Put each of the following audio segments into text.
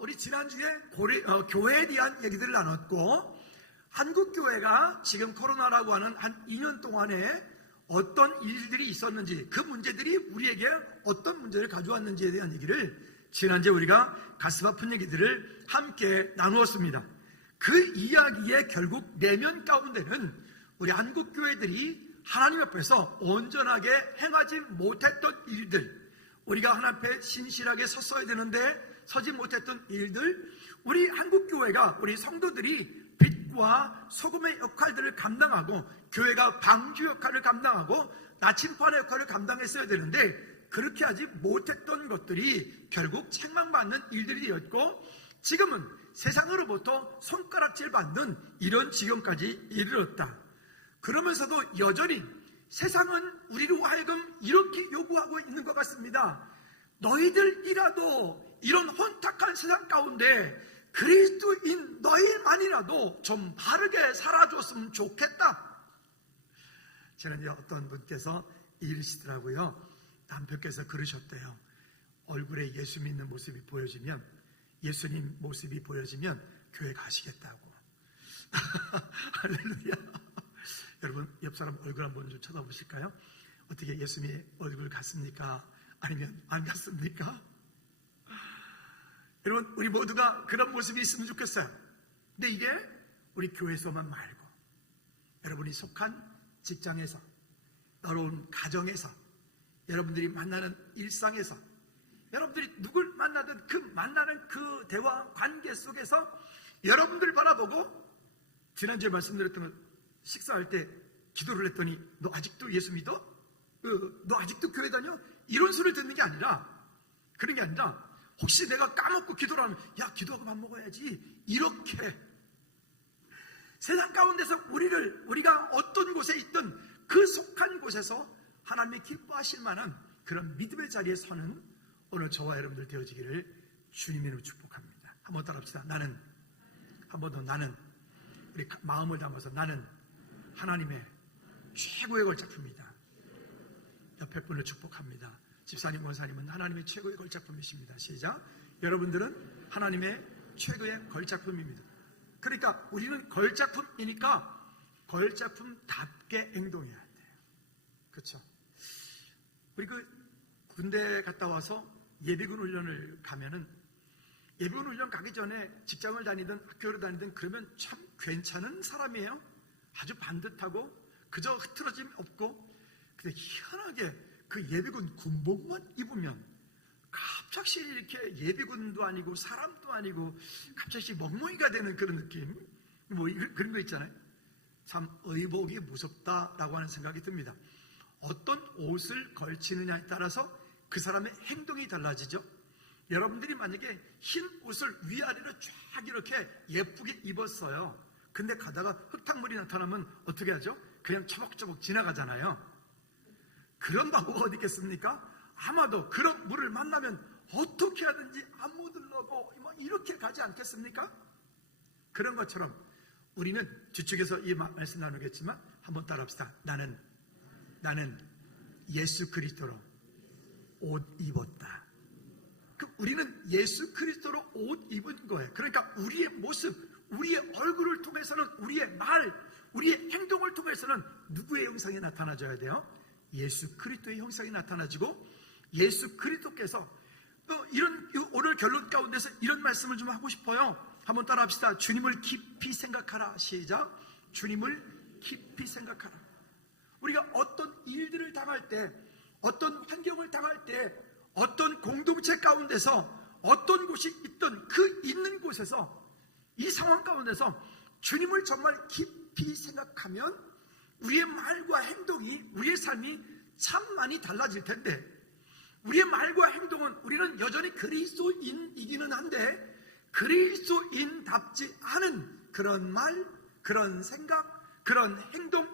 우리 지난주에 교회에 대한 얘기들을 나눴고, 한국교회가 지금 코로나라고 하는 한 2년 동안에 어떤 일들이 있었는지, 그 문제들이 우리에게 어떤 문제를 가져왔는지에 대한 얘기를 지난주에 우리가 가슴 아픈 얘기들을 함께 나누었습니다. 그 이야기의 결국 내면 가운데는 우리 한국교회들이 하나님 앞에서 온전하게 행하지 못했던 일들, 우리가 하나님 앞에 신실하게 섰어야 되는데 서지 못했던 일들, 우리 한국교회가, 우리 성도들이 빛과 소금의 역할들을 감당하고 교회가 방주 역할을 감당하고 나침판의 역할을 감당했어야 되는데 그렇게 하지 못했던 것들이 결국 책망받는 일들이 되었고, 지금은 세상으로부터 손가락질 받는 이런 지경까지 이르렀다. 그러면서도 여전히 세상은 우리로 하여금 이렇게 요구하고 있는 것 같습니다. 너희들이라도 이런 혼탁한 세상 가운데 그리스도인 너희만이라도 좀 바르게 살아줬으면 좋겠다. 지난주에 어떤 분께서 이르시더라고요. 남편께서 그러셨대요. 얼굴에 예수 믿는 모습이 보여지면, 예수님 모습이 보여지면 교회 가시겠다고. 할렐루야. 여러분, 옆 사람 얼굴 한번 좀 쳐다보실까요? 어떻게 예수님의 얼굴 같습니까? 아니면 안 같습니까? 여러분, 우리 모두가 그런 모습이 있으면 좋겠어요. 근데 이게 우리 교회에서만 말고 여러분이 속한 직장에서, 여러분 가정에서, 여러분들이 만나는 일상에서, 여러분들이 누굴 만나든 그 만나는 그 대화 관계 속에서 여러분들 바라보고, 지난주에 말씀드렸던 식사할 때 기도를 했더니 너 아직도 예수 믿어? 너 아직도 교회 다녀? 이런 소리를 듣는 게 아니라, 그런 게 아니라 혹시 내가 까먹고 기도를 하면 야 기도하고 밥 먹어야지, 이렇게 세상 가운데서 우리가 어떤 곳에 있든 그 속한 곳에서 하나님이 기뻐하실 만한 그런 믿음의 자리에 서는 오늘 저와 여러분들 되어지기를 주님의 이름으로 축복합니다. 한번 따라합시다. 나는, 한 번 더, 나는, 우리 마음을 담아서 나는 하나님의 최고의 걸작품이다. 옆에 분을 축복합니다. 집사님, 원사님은 하나님의 최고의 걸작품이십니다. 시작. 여러분들은 하나님의 최고의 걸작품입니다. 그러니까 우리는 걸작품이니까 걸작품답게 행동해야 돼요. 그렇죠? 우리 군대 갔다 와서 예비군 훈련을 가면은, 예비군 훈련 가기 전에 직장을 다니든 학교를 다니든 그러면 참 괜찮은 사람이에요. 아주 반듯하고 그저 흐트러짐 없고. 근데 희한하게 그 예비군 군복만 입으면 갑자기 이렇게 예비군도 아니고 사람도 아니고 갑자기 멍멍이가 되는 그런 느낌, 그런 거 있잖아요. 참 의복이 무섭다라고 하는 생각이 듭니다. 어떤 옷을 걸치느냐에 따라서 그 사람의 행동이 달라지죠. 여러분들이 만약에 흰 옷을 위아래로 쫙 이렇게 예쁘게 입었어요. 근데 가다가 흙탕물이 나타나면 어떻게 하죠? 그냥 처벅처벅 지나가잖아요. 그런 방법이 어디 있겠습니까? 아마도 그런 물을 만나면 어떻게 하든지 안 묻으려고 이렇게 가지 않겠습니까? 그런 것처럼 우리는 뒤쪽에서 이 말씀 나누겠지만 한번 따라합시다. 나는 예수 그리스도로 옷 입었다. 우리는 예수 그리스도로 옷 입은 거예요. 그러니까 우리의 모습, 우리의 얼굴을 통해서는, 우리의 말, 우리의 행동을 통해서는 누구의 형상이 나타나줘야 돼요? 예수 그리스도의 형상이 나타나지고, 예수 그리스도께서 오늘 결론 가운데서 이런 말씀을 좀 하고 싶어요. 한번 따라합시다. 주님을 깊이 생각하라. 시작. 주님을 깊이 생각하라. 우리가 어떤 일들을 당할 때, 어떤 환경을 당할 때, 어떤 공동체 가운데서 어떤 곳이 있든 그 있는 곳에서, 이 상황 가운데서 주님을 정말 깊이 생각하면 우리의 말과 행동이, 우리의 삶이 참 많이 달라질 텐데, 우리의 말과 행동은 우리는 여전히 그리스도인이기는 한데 그리스도인답지 않은 그런 말, 그런 생각, 그런 행동,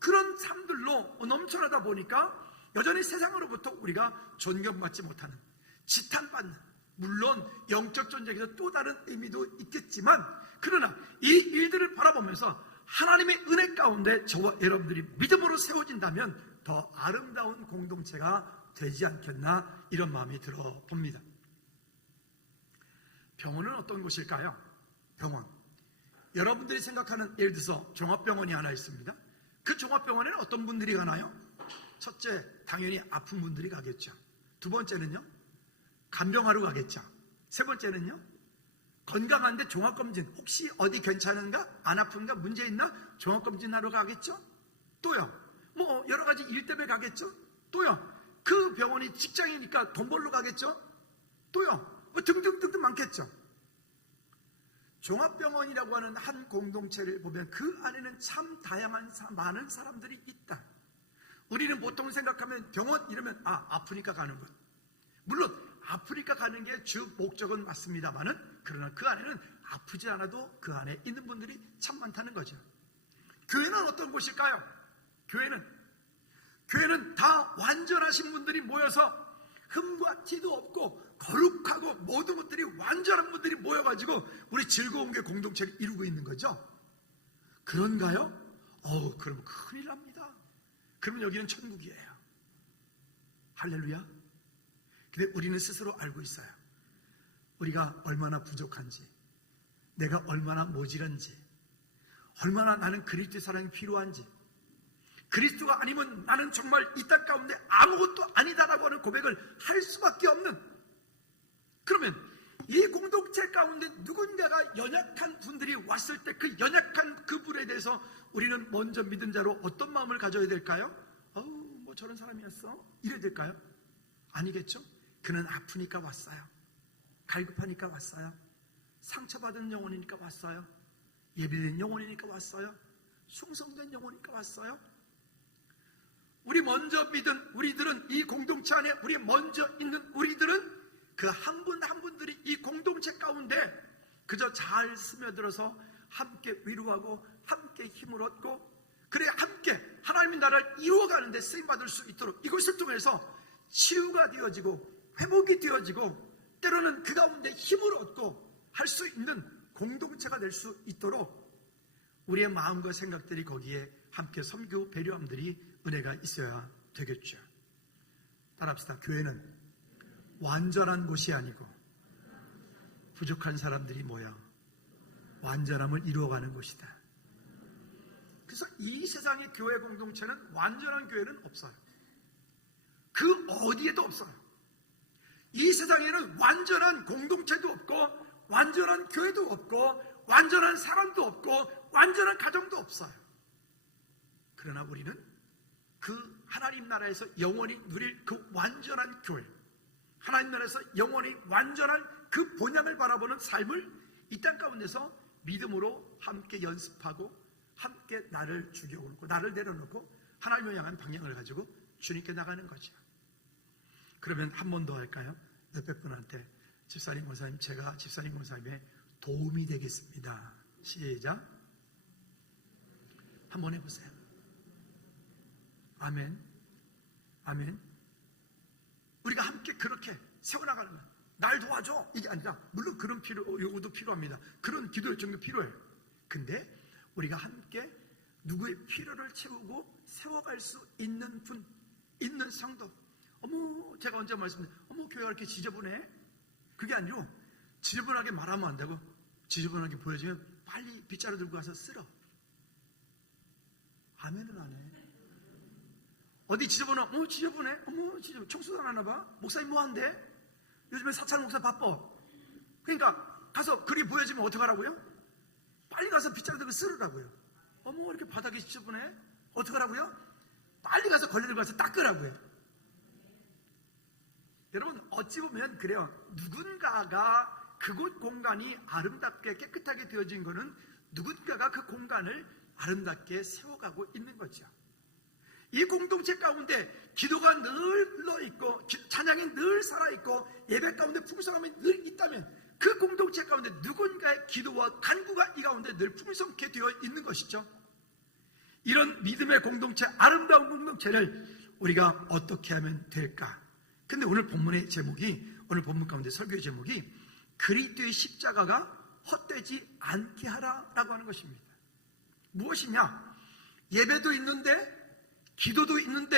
그런 삶들로 넘쳐나다 보니까 여전히 세상으로부터 우리가 존경받지 못하는, 지탄받는, 물론 영적 전쟁에서 또 다른 의미도 있겠지만, 그러나 이 일들을 바라보면서 하나님의 은혜 가운데 저와 여러분들이 믿음으로 세워진다면 더 아름다운 공동체가 되지 않겠나, 이런 마음이 들어 봅니다. 병원은 어떤 곳일까요? 병원. 여러분들이 생각하는, 예를 들어서 종합병원이 하나 있습니다. 그 종합병원에는 어떤 분들이 가나요? 첫째, 당연히 아픈 분들이 가겠죠. 두 번째는요, 간병하러 가겠죠. 세 번째는요, 건강한데 종합검진, 혹시 어디 괜찮은가? 안 아픈가? 문제 있나? 종합검진하러 가겠죠? 또요, 뭐 여러 가지 일 때문에 가겠죠? 또요, 그 병원이 직장이니까 돈 벌러 가겠죠? 또요, 뭐 등등등등 많겠죠. 종합병원이라고 하는 한 공동체를 보면 그 안에는 참 다양한 많은 사람들이 있다. 우리는 보통 생각하면 병원 이러면 아프니까 가는 것. 물론 아프니까 가는 게 주 목적은 맞습니다만은, 그러나 그 안에는 아프지 않아도 그 안에 있는 분들이 참 많다는 거죠. 교회는 어떤 곳일까요? 교회는 다 완전하신 분들이 모여서 흠과 티도 없고 거룩하고 모든 것들이 완전한 분들이 모여가지고 우리 즐거운 게 공동체를 이루고 있는 거죠. 그런가요? 그럼 큰일 납니다. 그러면 여기는 천국이에요. 할렐루야. 근데 우리는 스스로 알고 있어요. 우리가 얼마나 부족한지, 내가 얼마나 모질한지, 얼마나 나는 그리스도의 사랑이 필요한지, 그리스도가 아니면 나는 정말 이 땅 가운데 아무것도 아니다라고 하는 고백을 할 수밖에 없는, 그러면 이 공동체 가운데 누군가가 연약한 분들이 왔을 때 그 연약한 그분에 대해서 우리는 먼저 믿은 자로 어떤 마음을 가져야 될까요? 뭐 저런 사람이었어? 이래야 될까요? 아니겠죠? 그는 아프니까 왔어요. 갈급하니까 왔어요. 상처받은 영혼이니까 왔어요. 예비된 영혼이니까 왔어요. 충성된 영혼이니까 왔어요. 우리 먼저 믿은 우리들은, 이 공동체 안에 우리 먼저 있는 우리들은 그 한 분 한 분들이 이 공동체 가운데 그저 잘 스며들어서 함께 위로하고 함께 힘을 얻고, 그래 함께 하나님의 나라를 이루어가는 데 쓰임받을 수 있도록 이것을 통해서 치유가 되어지고 회복이 되어지고 때로는 그 가운데 힘을 얻고 할 수 있는 공동체가 될 수 있도록 우리의 마음과 생각들이 거기에 함께 섬기고 배려함들이 은혜가 있어야 되겠죠. 따라합시다. 교회는 완전한 곳이 아니고 부족한 사람들이 모여 완전함을 이루어가는 곳이다. 그래서 이 세상의 교회 공동체는 완전한 교회는 없어요. 그 어디에도 없어요. 이 세상에는 완전한 공동체도 없고 완전한 교회도 없고 완전한 사람도 없고 완전한 가정도 없어요. 그러나 우리는 그 하나님 나라에서 영원히 누릴 그 완전한 교회, 하나님 나라에서 영원히 완전한 그 본향을 바라보는 삶을 이 땅 가운데서 믿음으로 함께 연습하고 함께 나를 죽여오고 나를 내려놓고 하나님을 향한 방향을 가지고 주님께 나가는 거죠. 그러면 한 번 더 할까요? 몇백 분한테 집사님 권사님, 제가 집사님 권사님의 도움이 되겠습니다. 시작. 한번 해보세요. 아멘. 아멘. 우리가 함께 그렇게 세워나가는 거예요. 날 도와줘 이게 아니라, 물론 그런 요구도 필요합니다. 그런 기도 요청도 필요해요. 근데 우리가 함께 누구의 필요를 채우고 세워갈 수 있는 분, 있는 성도. 제가 언제 말씀드렸어요. 교회가 이렇게 지저분해? 그게 아니고 지저분하게 말하면 안 되고 지저분하게 보여지면 빨리 빗자루 들고 가서 쓸어. 아멘은 안 해. 어디 지저분해? 지저분해? 지저분해. 청소도 안 하나 봐? 목사님 뭐 한대? 요즘에 사찰 목사 바빠. 그러니까 가서 그리 보여지면 어떡하라고요? 빨리 가서 빗자루 들고 쓸으라고요. 이렇게 바닥이 지저분해? 어떡하라고요? 빨리 가서 걸레 들고 가서 닦으라고요. 여러분, 어찌 보면 그래요. 누군가가 그곳 공간이 아름답게 깨끗하게 되어진 거는 누군가가 그 공간을 아름답게 세워가고 있는 거죠. 이 공동체 가운데 기도가 늘 흘러있고 찬양이 늘 살아있고 예배 가운데 풍성함이 늘 있다면 그 공동체 가운데 누군가의 기도와 간구가 이 가운데 늘 풍성케 되어 있는 것이죠. 이런 믿음의 공동체, 아름다운 공동체를 우리가 어떻게 하면 될까? 근데 오늘 본문의 제목이, 오늘 본문 가운데 설교의 제목이 그리스도의 십자가가 헛되지 않게 하라라고 하는 것입니다. 무엇이냐? 예배도 있는데, 기도도 있는데,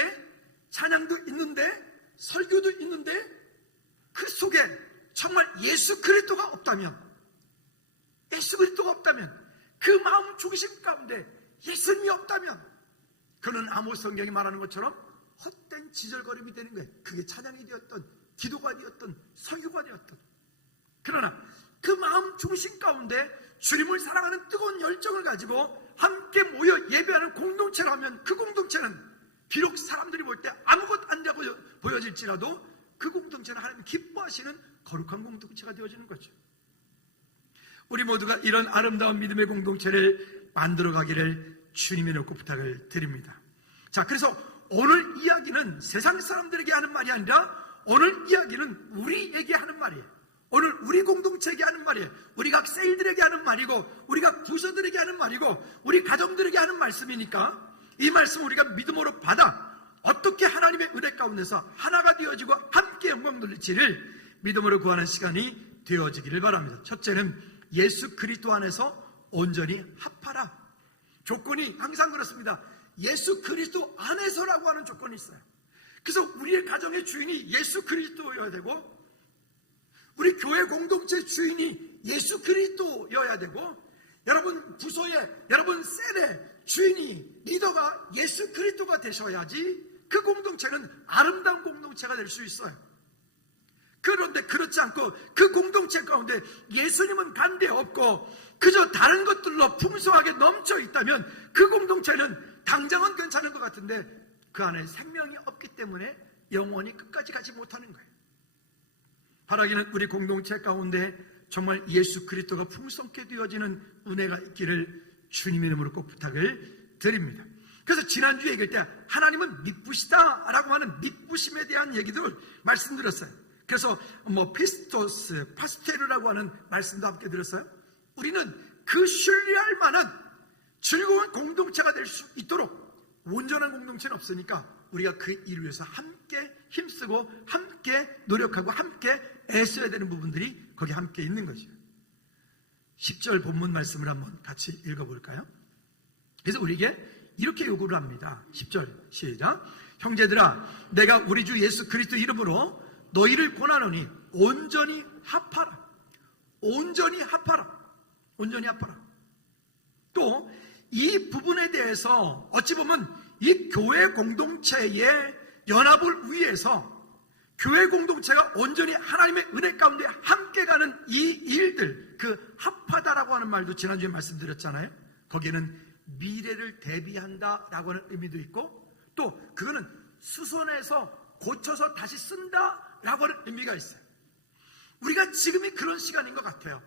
찬양도 있는데, 설교도 있는데, 그 속에 정말 예수 그리스도가 없다면, 그 마음 중심 가운데 예수님이 없다면 그는 아모스 성경이 말하는 것처럼 헛된 지절거림이 되는 거예요. 그게 찬양이 되었던, 기도가 되었던, 설교가 되었던. 그러나 그 마음 중심 가운데 주님을 사랑하는 뜨거운 열정을 가지고 함께 모여 예배하는 공동체라면, 그 공동체는 비록 사람들이 볼 때 아무것도 안 돼 보여질지라도 그 공동체는 하나님 기뻐하시는 거룩한 공동체가 되어지는 거죠. 우리 모두가 이런 아름다운 믿음의 공동체를 만들어 가기를 주님의 높고 부탁을 드립니다. 자, 그래서 오늘 이야기는 세상 사람들에게 하는 말이 아니라 오늘 이야기는 우리에게 하는 말이에요. 오늘 우리 공동체에게 하는 말이에요. 우리 각 셀들에게 하는 말이고, 우리 각 부서들에게 하는 말이고, 우리 가정들에게 하는 말씀이니까 이 말씀을 우리가 믿음으로 받아 어떻게 하나님의 은혜 가운데서 하나가 되어지고 함께 영광 돌릴지를 믿음으로 구하는 시간이 되어지기를 바랍니다. 첫째는 예수 그리스도 안에서 온전히 합하라. 조건이 항상 그렇습니다. 예수 그리스도 안에서라고 하는 조건이 있어요. 그래서 우리의 가정의 주인이 예수 그리스도여야 되고, 우리 교회 공동체 주인이 예수 그리스도여야 되고, 여러분 부서의, 여러분 셀의 주인이, 리더가 예수 그리스도가 되셔야지 그 공동체는 아름다운 공동체가 될 수 있어요. 그런데 그렇지 않고 그 공동체 가운데 예수님은 간데 없고 그저 다른 것들로 풍성하게 넘쳐 있다면 그 공동체는 당장은 괜찮은 것 같은데 그 안에 생명이 없기 때문에 영원히 끝까지 가지 못하는 거예요. 바라기는 우리 공동체 가운데 정말 예수 그리스도가 풍성케 되어지는 은혜가 있기를 주님의 이름으로 꼭 부탁을 드립니다. 그래서 지난주에 얘기할 때 하나님은 미쁘시다 라고 하는 미쁘심에 대한 얘기들을 말씀드렸어요. 그래서 피스토스, 파스테르라고 하는 말씀도 함께 들었어요. 우리는 그 신뢰할 만한 즐거운 공동체가 될 수 있도록, 온전한 공동체는 없으니까 우리가 그 일을 위해서 함께 힘쓰고 함께 노력하고 함께 애써야 되는 부분들이 거기 함께 있는 거죠. 10절 본문 말씀을 한번 같이 읽어볼까요? 그래서 우리에게 이렇게 요구를 합니다. 10절 시작. 형제들아, 내가 우리 주 예수 그리스도 이름으로 너희를 권하노니 온전히 합하라. 온전히 합하라. 온전히 합하라. 또 이 부분에 대해서 어찌 보면 이 교회 공동체의 연합을 위해서 교회 공동체가 온전히 하나님의 은혜 가운데 함께 가는 이 일들, 그 합하다라고 하는 말도 지난주에 말씀드렸잖아요. 거기에는 미래를 대비한다라고 하는 의미도 있고, 또 그거는 수선해서 고쳐서 다시 쓴다라고 하는 의미가 있어요. 우리가 지금이 그런 시간인 것 같아요.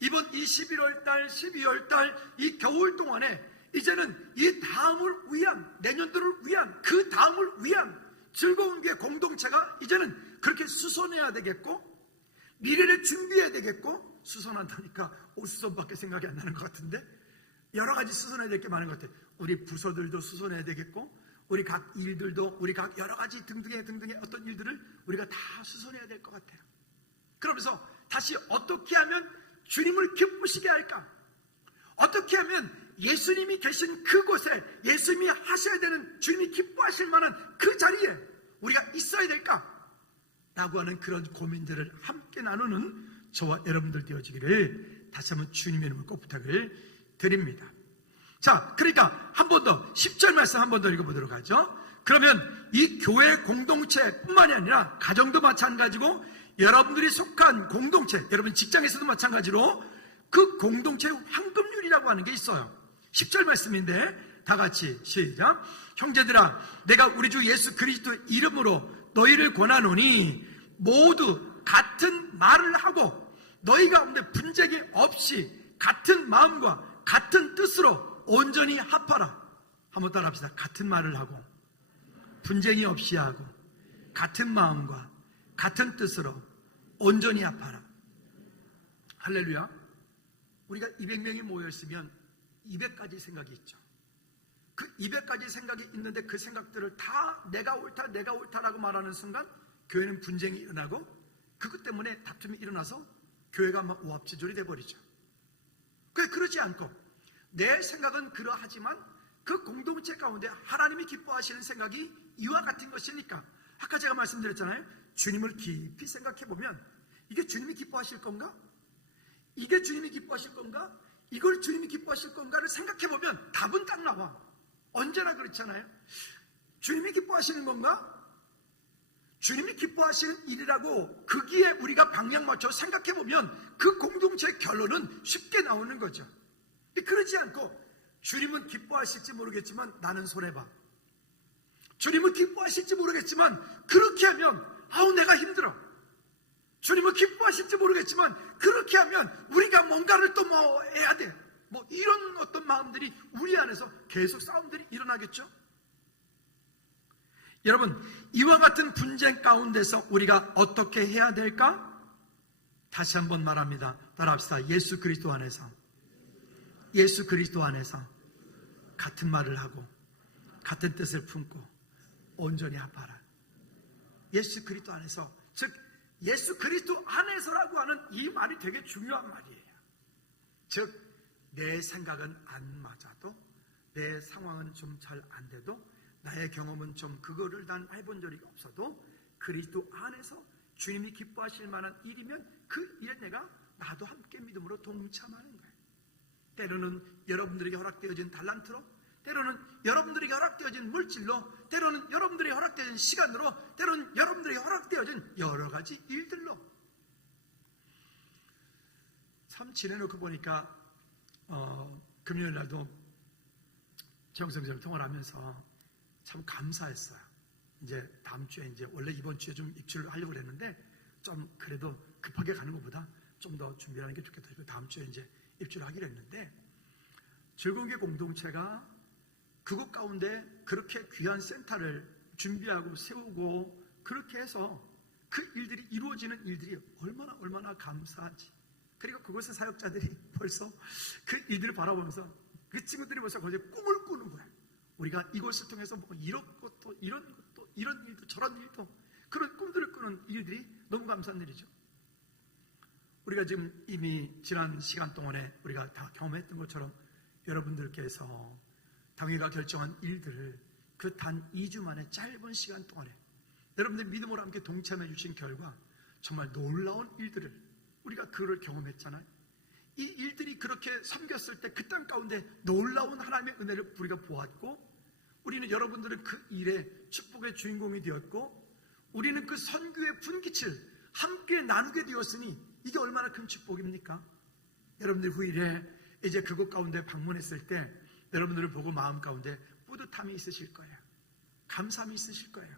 이번 이 11월달, 12월달 이 겨울 동안에 이제는 이 다음을 위한, 내년도를 위한, 그 다음을 위한 즐거운 게 공동체가 이제는 그렇게 수선해야 되겠고, 미래를 준비해야 되겠고, 수선한다니까 옷수선밖에 생각이 안 나는 것 같은데 여러 가지 수선해야 될 게 많은 것 같아요. 우리 부서들도 수선해야 되겠고, 우리 각 일들도, 우리 각 여러 가지 등등의 어떤 일들을 우리가 다 수선해야 될 것 같아요. 그러면서 다시 어떻게 하면 주님을 기쁘시게 할까? 어떻게 하면 예수님이 계신 그곳에 예수님이 하셔야 되는, 주님이 기뻐하실 만한 그 자리에 우리가 있어야 될까? 라고 하는 그런 고민들을 함께 나누는 저와 여러분들 되어지기를 다시 한번 주님의 이름으로 꼭 부탁을 드립니다. 자, 그러니까 한 번 더 10절 말씀 한 번 더 읽어보도록 하죠. 그러면 이 교회 공동체뿐만이 아니라 가정도 마찬가지고 여러분들이 속한 공동체, 여러분 직장에서도 마찬가지로 그 공동체의 황금률이라고 하는 게 있어요. 10절 말씀인데 다 같이 시작. 형제들아, 내가 우리 주 예수 그리스도 이름으로 너희를 권하노니 모두 같은 말을 하고 너희 가운데 분쟁이 없이 같은 마음과 같은 뜻으로 온전히 합하라. 한번 따라합시다. 같은 말을 하고 분쟁이 없이 하고 같은 마음과 같은 뜻으로 온전히 합하라. 할렐루야. 우리가 200명이 모여있으면 200가지 생각이 있죠. 그 200가지 생각이 있는데 그 생각들을 다 내가 옳다라고 말하는 순간 교회는 분쟁이 일어나고 그것 때문에 다툼이 일어나서 교회가 막 오합지졸이 돼버리죠. 그러지 않고 내 생각은 그러하지만 그 공동체 가운데 하나님이 기뻐하시는 생각이 이와 같은 것이니까, 아까 제가 말씀드렸잖아요. 주님을 깊이 생각해보면 이게 주님이 기뻐하실 건가? 이게 주님이 기뻐하실 건가? 이걸 주님이 기뻐하실 건가를 생각해보면 답은 딱 나와. 언제나 그렇잖아요. 주님이 기뻐하시는 건가? 주님이 기뻐하시는 일이라고 거기에 우리가 방향 맞춰 생각해보면 그 공동체의 결론은 쉽게 나오는 거죠. 그러지 않고 주님은 기뻐하실지 모르겠지만 나는 손해봐. 주님은 기뻐하실지 모르겠지만 그렇게 하면 아우 내가 힘들어. 주님은 기뻐하실지 모르겠지만 그렇게 하면 우리가 뭔가를 또 뭐 해야 돼. 뭐 이런 어떤 마음들이 우리 안에서 계속 싸움들이 일어나겠죠. 여러분, 이와 같은 분쟁 가운데서 우리가 어떻게 해야 될까? 다시 한번 말합니다. 따라합시다. 예수 그리스도 안에서 같은 말을 하고 같은 뜻을 품고 온전히 합하라. 예수 그리스도 안에서, 즉 예수 그리스도 안에서라고 하는 이 말이 되게 중요한 말이에요. 즉 내 생각은 안 맞아도, 내 상황은 좀 잘 안 돼도, 나의 경험은 좀 그거를 난 해본 적이 없어도 그리스도 안에서 주님이 기뻐하실 만한 일이면 그 일에 나도 함께 믿음으로 동참하는 거예요. 때로는 여러분들에게 허락되어진 달란트로, 때로는 여러분들에게 허락되어진 물질로, 때로는 여러분들에게 허락되어진 시간으로, 때로는 여러분들에게 허락되어진 여러 가지 일들로. 참 지내놓고 보니까 금요일 날도 정성전 통화를 하면서 참 감사했어요. 이제 다음 주에 원래 이번 주에 좀 입출을 하려고 그랬는데 좀 그래도 급하게 가는 것보다 좀 더 준비하는 게 좋겠다 싶어서 다음 주에 이제 입출을 하기로 했는데, 즐거운 게 공동체가 그곳 가운데 그렇게 귀한 센터를 준비하고 세우고 그렇게 해서 그 일들이 이루어지는 일들이 얼마나 감사하지. 그리고 그곳의 사역자들이 벌써 그 일들을 바라보면서 그 친구들이 벌써 거기에 꿈을 꾸는 거야. 우리가 이곳을 통해서 뭐 이런 것도 이런 것도 이런 일도 저런 일도, 그런 꿈들을 꾸는 일들이 너무 감사한 일이죠. 우리가 지금 이미 지난 시간 동안에 우리가 다 경험했던 것처럼 여러분들께서 당회가 결정한 일들을 그 단 2주 만에 짧은 시간 동안에 여러분들 믿음으로 함께 동참해 주신 결과 정말 놀라운 일들을 우리가 그를 경험했잖아요. 이 일들이 그렇게 섬겼을 때 그 땅 가운데 놀라운 하나님의 은혜를 우리가 보았고, 우리는 여러분들은 그 일의 축복의 주인공이 되었고, 우리는 그 선교의 분깃을 함께 나누게 되었으니 이게 얼마나 큰 축복입니까? 여러분들 후일에 이제 그곳 가운데 방문했을 때 여러분들을 보고 마음 가운데 뿌듯함이 있으실 거예요. 감사함이 있으실 거예요.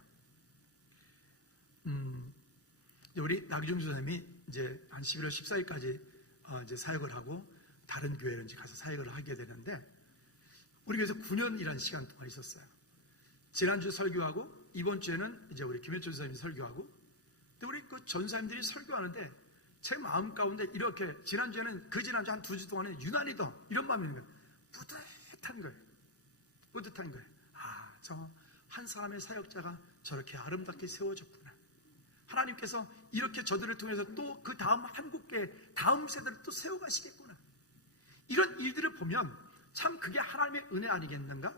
우리 나기중 선생님이 이제 한 11월 14일까지 이제 사역을 하고 다른 교회로 이제 가서 사역을 하게 되는데, 우리 교회에서 9년이라는 시간 동안 있었어요. 지난주 설교하고 이번 주에는 이제 우리 김혜철 선생님이 설교하고, 근데 우리 그 전사님들이 설교하는데 제 마음 가운데 이렇게 지난주에는 그 지난주 한 2주 동안에 유난히 더 이런 마음이 있는 거예요. 뿌듯한 거예요. 뿌듯한 거예요. 아, 저 한 사람의 사역자가 저렇게 아름답게 세워졌구나. 하나님께서 이렇게 저들을 통해서 또 그 다음 한국계 다음 세대를 또 세워가시겠구나. 이런 일들을 보면 참 그게 하나님의 은혜 아니겠는가?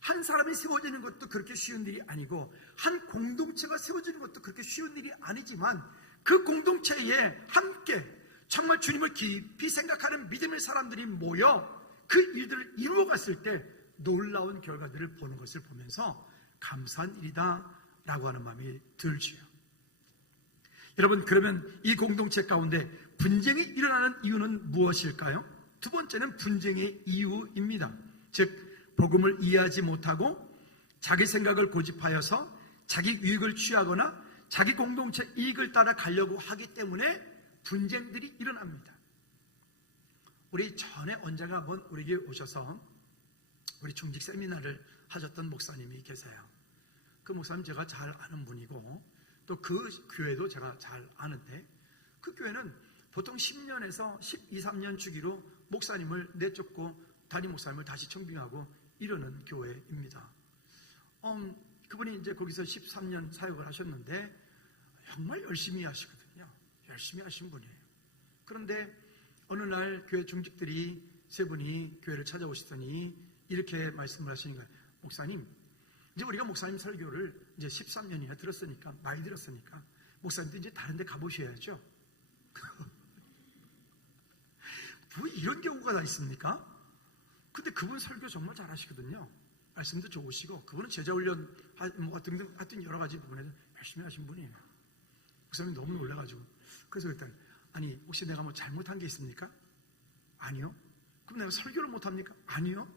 한 사람이 세워지는 것도 그렇게 쉬운 일이 아니고 한 공동체가 세워지는 것도 그렇게 쉬운 일이 아니지만, 그 공동체에 함께 정말 주님을 깊이 생각하는 믿음의 사람들이 모여 그 일들을 이루어갔을 때 놀라운 결과들을 보는 것을 보면서 감사한 일이다 라고 하는 마음이 들지요. 여러분, 그러면 이 공동체 가운데 분쟁이 일어나는 이유는 무엇일까요? 두 번째는 분쟁의 이유입니다. 즉 복음을 이해하지 못하고 자기 생각을 고집하여서 자기 유익을 취하거나 자기 공동체 이익을 따라 가려고 하기 때문에 분쟁들이 일어납니다. 우리 전에 언젠가 한번 우리 교회 오셔서 우리 중직 세미나를 하셨던 목사님이 계세요. 그 목사님 제가 잘 아는 분이고 또 그 교회도 제가 잘 아는데, 그 교회는 보통 10년에서 12, 13년 주기로 목사님을 내쫓고 담임 목사님을 다시 청빙하고 이러는 교회입니다. 그분이 이제 거기서 13년 사역을 하셨는데 정말 열심히 하시거든요. 열심히 하신 분이에요. 그런데 어느 날 교회 중직들이 세 분이 교회를 찾아오시더니 이렇게 말씀을 하시는 거예요. 목사님, 이제 우리가 목사님 설교를 이제 13년이나 들었으니까, 많이 들었으니까 목사님도 이제 다른 데 가보셔야죠. 뭐 이런 경우가 다 있습니까? 근데 그분 설교 정말 잘하시거든요. 말씀도 좋으시고 그분은 제자훈련 뭐 등등 하여튼 여러 가지 부분에서 열심히 하신 분이에요. 목사님 너무 놀라가지고 그래서 일단 아니 혹시 내가 뭐 잘못한 게 있습니까? 아니요. 그럼 내가 설교를 못합니까? 아니요.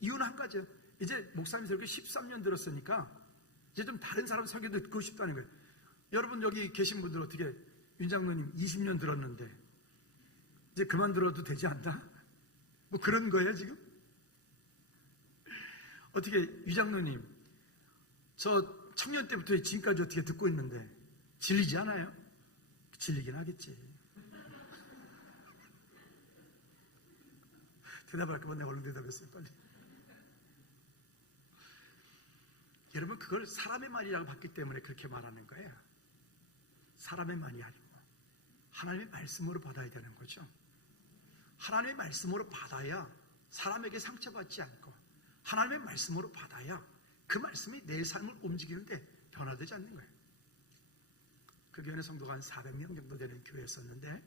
이유는 한 가지예요. 이제 목사님 설교 13년 들었으니까 이제 좀 다른 사람 설교도 듣고 싶다는 거예요. 여러분 여기 계신 분들 어떻게 윤 장로님 20년 들었는데 이제 그만 들어도 되지 않나? 뭐 그런 거예요 지금? 어떻게 유 장로님 저 청년 때부터 지금까지 어떻게 듣고 있는데 질리지 않아요? 질리긴 하겠지. 대답을 할까봐 내가 얼른 대답했어요. 빨리. 여러분 그걸 사람의 말이라고 봤기 때문에 그렇게 말하는 거예요. 사람의 말이 아니고 하나님의 말씀으로 받아야 되는 거죠. 하나님의 말씀으로 받아야 사람에게 상처받지 않고 하나님의 말씀으로 받아야 그 말씀이 내 삶을 움직이는데 변화되지 않는 거예요. 그 교회는 성도가 한 400명 정도 되는 교회였었는데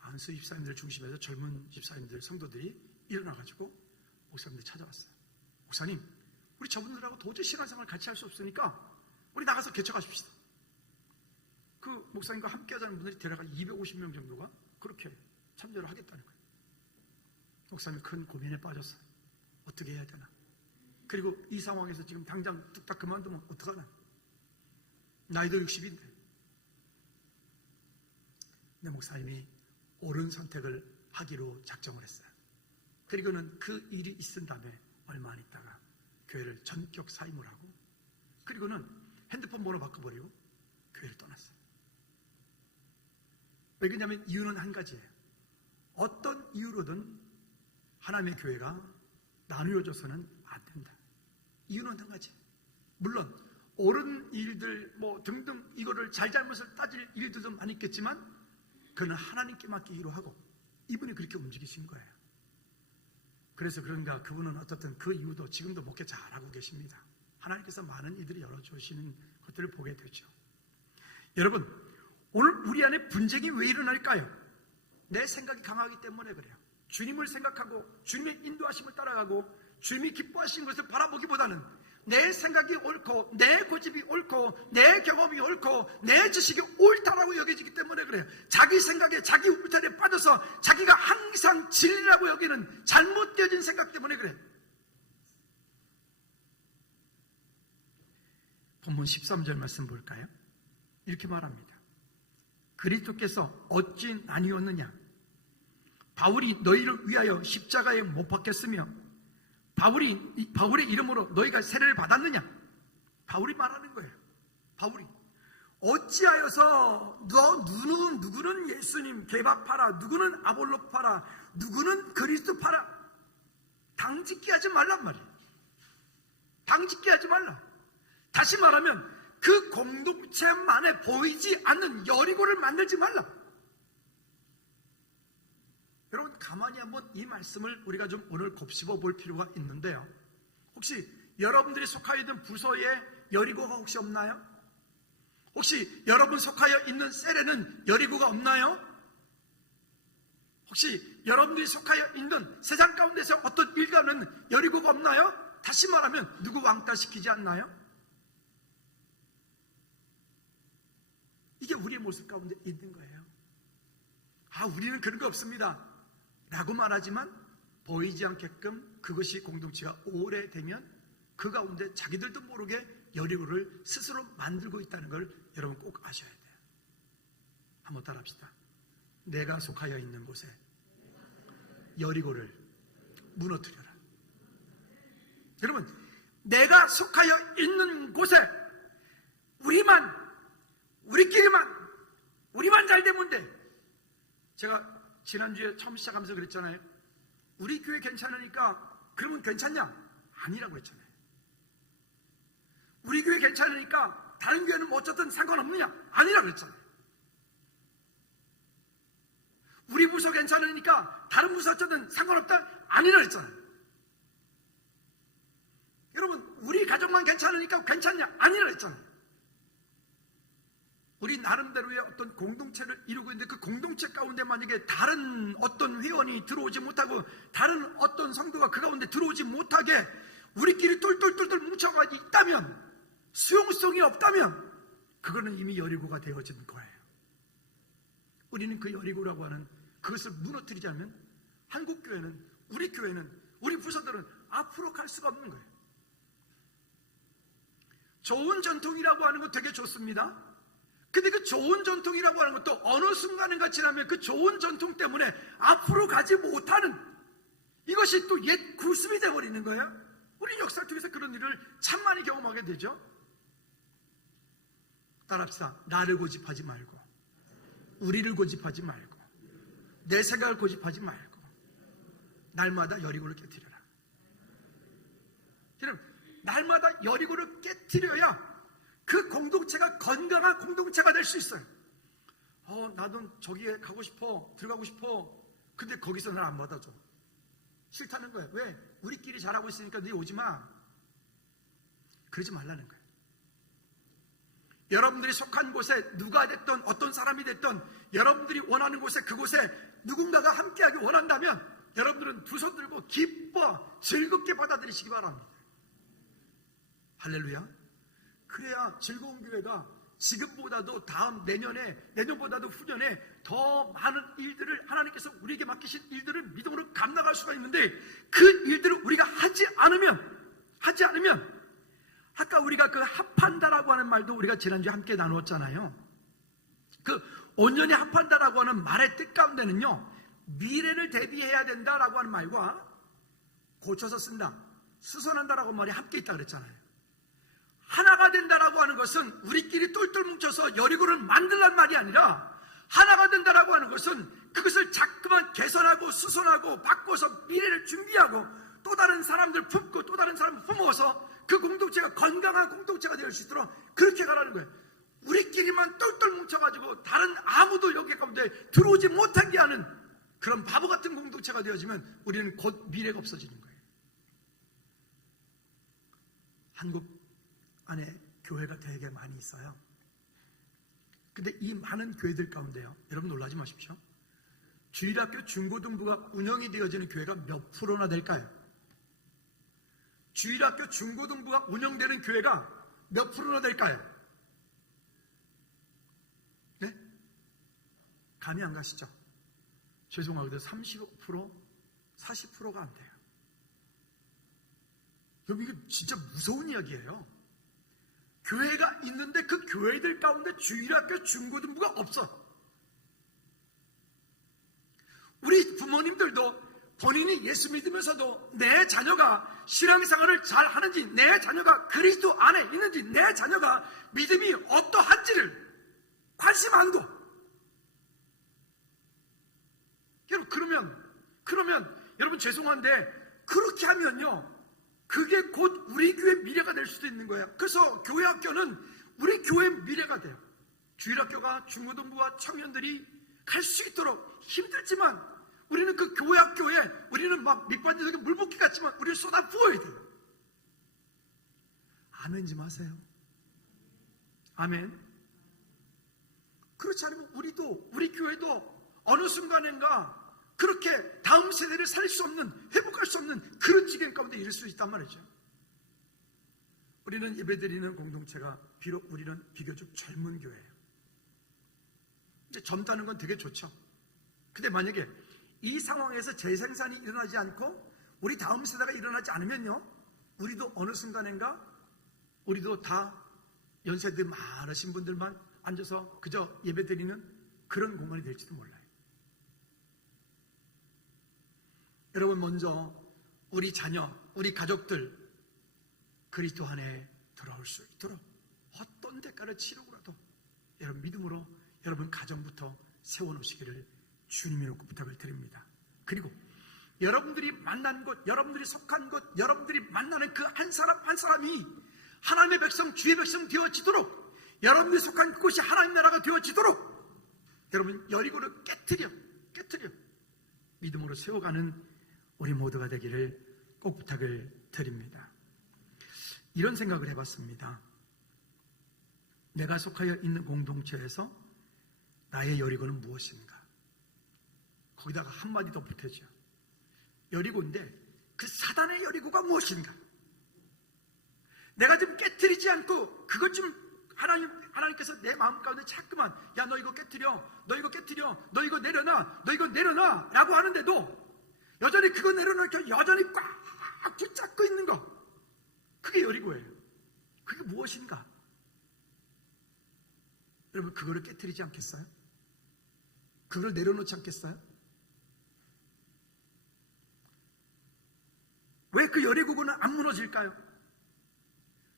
안수 집사님들 중심에서 젊은 집사님들 성도들이 일어나가지고 목사님들 찾아왔어요. 목사님 우리 저분들하고 도저히 신앙생활 같이 할 수 없으니까 우리 나가서 개척하십시다. 그 목사님과 함께 하자는 분들이 데려가 250명 정도가 그렇게 참여를 하겠다는 거예요. 목사님이 큰 고민에 빠졌어요. 어떻게 해야 되나? 그리고 이 상황에서 지금 당장 뚝딱 그만두면 어떡하나? 나이도 60인데. 내 목사님이 옳은 선택을 하기로 작정을 했어요. 그리고는 그 일이 있은 다음에 얼마 안 있다가 교회를 전격 사임을 하고 그리고는 핸드폰 번호 바꿔버리고 교회를 떠났어요. 왜 그러냐면 이유는 한 가지예요. 어떤 이유로든 하나님의 교회가 나누어져서는 안 된다. 이유는 한 가지. 물론 옳은 일들 뭐 등등 이거를 잘잘못을 따질 일들도 많이 있겠지만 그는 하나님께 맡기기로 하고 이분이 그렇게 움직이신 거예요. 그래서 그런가 그분은 어떻든 그 이후도 지금도 목회 잘하고 계십니다. 하나님께서 많은 이들이 열어주시는 것들을 보게 되죠. 여러분 오늘 우리 안에 분쟁이 왜 일어날까요? 내 생각이 강하기 때문에 그래요. 주님을 생각하고 주님의 인도하심을 따라가고 주님이 기뻐하신 것을 바라보기보다는 내 생각이 옳고 내 고집이 옳고 내 경험이 옳고 내 지식이 옳다라고 여겨지기 때문에 그래요. 자기 생각에 자기 울타리에 빠져서 자기가 항상 진리라고 여기는 잘못되어진 생각 때문에 그래요. 본문 13절 말씀 볼까요? 이렇게 말합니다. 그리스도께서 어찌 나뉘었느냐? 바울이 너희를 위하여 십자가에 못 박혔으며 바울의 이름으로 너희가 세례를 받았느냐? 바울이 말하는 거예요. 바울이 어찌하여서 누구는 예수님 개바파라, 누구는 아볼로 파라, 누구는 그리스도 파라. 당짓기 하지 말란 말이에요. 당짓기 하지 말라. 다시 말하면 그 공동체만에 보이지 않는 여리고를 만들지 말라. 여러분 가만히 한번 이 말씀을 우리가 좀 오늘 곱씹어 볼 필요가 있는데요. 혹시 여러분들이 속하여 있는 부서에 여리고가 혹시 없나요? 혹시 여러분 속하여 있는 셀에는 여리고가 없나요? 혹시 여러분들이 속하여 있는 세상 가운데서 어떤 일가는 여리고가 없나요? 다시 말하면 누구 왕따시키지 않나요? 이게 우리의 모습 가운데 있는 거예요. 우리는 그런 거 없습니다 라고 말하지만 보이지 않게끔 그것이 공동체가 오래되면 그 가운데 자기들도 모르게 여리고를 스스로 만들고 있다는 걸 여러분 꼭 아셔야 돼요. 한번 따라합시다. 내가 속하여 있는 곳에 여리고를 무너뜨려라. 여러분 내가 속하여 있는 곳에 우리만 잘 되면 돼. 제가 지난주에 처음 시작하면서 그랬잖아요. 우리 교회 괜찮으니까 그러면 괜찮냐? 아니라고 했잖아요. 우리 교회 괜찮으니까 다른 교회는 뭐 어쨌든 상관없느냐? 아니라고 했잖아요. 우리 부서 괜찮으니까 다른 부서 어쨌든 상관없다? 아니라고 했잖아요. 여러분 우리 가족만 괜찮으니까 괜찮냐? 아니라고 했잖아요. 우리 나름대로의 어떤 공동체를 이루고 있는데 그 공동체 가운데 만약에 다른 어떤 회원이 들어오지 못하고 다른 어떤 성도가 그 가운데 들어오지 못하게 우리끼리 똘똘똘똘 뭉쳐가지고 있다면, 수용성이 없다면 그거는 이미 여리고가 되어진 거예요. 우리는 그 여리고라고 하는 그것을 무너뜨리자면 한국교회는, 우리 교회는, 우리 부서들은 앞으로 갈 수가 없는 거예요. 좋은 전통이라고 하는 거 되게 좋습니다. 근데 그 좋은 전통이라고 하는 것도 어느 순간인가 지나면 그 좋은 전통 때문에 앞으로 가지 못하는, 이것이 또 옛 구습이 되어버리는 거예요. 우리 역사 속에서 그런 일을 참 많이 경험하게 되죠. 따라합시다. 나를 고집하지 말고, 우리를 고집하지 말고, 내 생각을 고집하지 말고 날마다 여리고를 깨트려라. 여러분, 날마다 여리고를 깨트려야 그 공동체가 건강한 공동체가 될 수 있어요. 나도 저기에 가고 싶어, 들어가고 싶어. 근데 거기서 날 안 받아줘. 싫다는 거예요. 왜? 우리끼리 잘하고 있으니까 너 오지 마. 그러지 말라는 거예요. 여러분들이 속한 곳에 누가 됐든 어떤 사람이 됐든 여러분들이 원하는 곳에, 그곳에 누군가가 함께하기 원한다면 여러분들은 두 손 들고 기뻐 즐겁게 받아들이시기 바랍니다. 할렐루야. 그래야 즐거운 교회가 지금보다도 다음 내년보다도 후년에 더 많은 일들을, 하나님께서 우리에게 맡기신 일들을 믿음으로 감당할 수가 있는데, 그 일들을 우리가 하지 않으면 아까 우리가 그 합한다라고 하는 말도 우리가 지난주에 함께 나누었잖아요. 그 온전히 합한다라고 하는 말의 뜻 가운데는요, 미래를 대비해야 된다라고 하는 말과 고쳐서 쓴다, 수선한다라고 말이 함께 있다 그랬잖아요. 하나가 된다라고 하는 것은 우리끼리 똘똘 뭉쳐서 여리고를 만들란 말이 아니라, 하나가 된다라고 하는 것은 그것을 자꾸만 개선하고 수선하고 바꿔서 미래를 준비하고 또 다른 사람들 품고 또 다른 사람을 품어서 그 공동체가 건강한 공동체가 될 수 있도록 그렇게 가라는 거예요. 우리끼리만 똘똘 뭉쳐가지고 다른 아무도 여기 가운데 들어오지 못하게 하는 그런 바보 같은 공동체가 되어지면 우리는 곧 미래가 없어지는 거예요. 한국 안에 교회가 되게 많이 있어요. 근데 이 많은 교회들 가운데요, 여러분 놀라지 마십시오. 주일학교 중고등부가 운영이 되어지는 교회가 몇 프로나 될까요? 주일학교 중고등부가 운영되는 교회가 몇 프로나 될까요? 네? 감이 안 가시죠? 죄송하게도 35%, 40%가 안 돼요. 여러분, 이게 진짜 무서운 이야기예요. 교회가 있는데 그 교회들 가운데 주일학교 중고등부가 없어. 우리 부모님들도 본인이 예수 믿으면서도 내 자녀가 신앙생활을 잘 하는지, 내 자녀가 그리스도 안에 있는지, 내 자녀가 믿음이 어떠한지를 관심 안 둬. 그러면 여러분 죄송한데 그렇게 하면요, 그게 곧 우리 교회 미래가 될 수도 있는 거예요. 그래서 교회 학교는 우리 교회 미래가 돼요. 주일학교가, 중고등부와 청년들이 갈 수 있도록 힘들지만 우리는 그 교회 학교에 우리는 막 밑반지 속에 물 붓기 같지만 우리를 쏟아 부어야 돼요. 아멘 좀 하세요. 아멘. 그렇지 않으면 우리 교회도 어느 순간인가 그렇게 다음 세대를 살릴 수 없는, 회복할 수 없는 그런 지경 가운데 이를 수 있단 말이죠. 우리는 예배드리는 공동체가 비록 우리는 비교적 젊은 교회예요. 이제 젊다는 건 되게 좋죠. 근데 만약에 이 상황에서 재생산이 일어나지 않고 우리 다음 세대가 일어나지 않으면요, 우리도 어느 순간인가 우리도 다 연세들 많으신 분들만 앉아서 그저 예배드리는 그런 공간이 될지도 몰라요. 여러분, 먼저 우리 자녀, 우리 가족들 그리스도 안에 돌아올 수 있도록 어떤 대가를 치르고라도 여러분 믿음으로 여러분 가정부터 세워놓으시기를 주님의 놓고 부탁을 드립니다. 그리고 여러분들이 만난 곳, 여러분들이 속한 곳, 여러분들이 만나는 그 한 사람 한 사람이 하나님의 백성, 주의 백성 되어지도록, 여러분들이 속한 곳이 하나님 나라가 되어지도록 여러분 여리고를 깨트려 믿음으로 세워가는 우리 모두가 되기를 꼭 부탁을 드립니다. 이런 생각을 해봤습니다. 내가 속하여 있는 공동체에서 나의 여리고는 무엇인가? 거기다가 한마디 더 붙여줘. 여리고인데 그 사단의 여리고가 무엇인가? 내가 좀 깨트리지 않고 그것 좀 하나님께서 내 마음 가운데 자꾸만 야 너 이거 깨트려, 너 이거 깨트려, 너 이거 내려놔, 너 이거 내려놔 라고 하는데도 여전히 그거 내려놓고 여전히 꽉 붙잡고 있는 거, 그게 여리고예요. 그게 무엇인가? 여러분 그거를 깨트리지 않겠어요? 그걸 내려놓지 않겠어요? 왜 그 여리고는 안 무너질까요?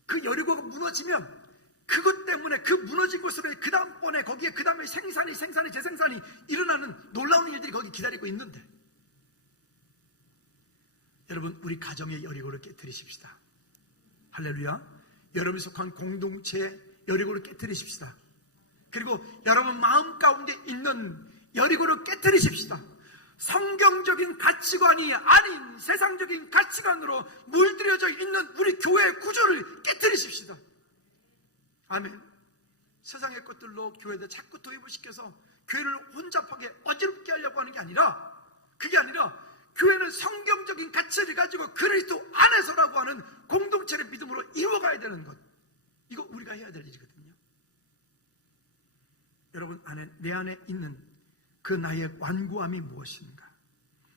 그 여리고가 무너지면 그것 때문에 그 무너진 곳으로 그 다음번에 거기에 그 다음에 생산이 재생산이 일어나는 놀라운 일들이 거기 기다리고 있는데, 여러분 우리 가정의 여리고를 깨트리십시다. 할렐루야. 여러분이 속한 공동체의 여리고를 깨트리십시다. 그리고 여러분 마음 가운데 있는 여리고를 깨트리십시다. 성경적인 가치관이 아닌 세상적인 가치관으로 물들여져 있는 우리 교회의 구조를 깨트리십시다. 아멘. 세상의 것들로 교회에 자꾸 도입을 시켜서 교회를 혼잡하게 어지럽게 하려고 하는 게 아니라, 그게 아니라 교회는 성경적인 가치를 가지고 그리스도 안에서라고 하는 공동체를 믿음으로 이어가야 되는 것, 이거 우리가 해야 될 일이거든요. 여러분 내 안에 있는 그 나의 완고함이 무엇인가?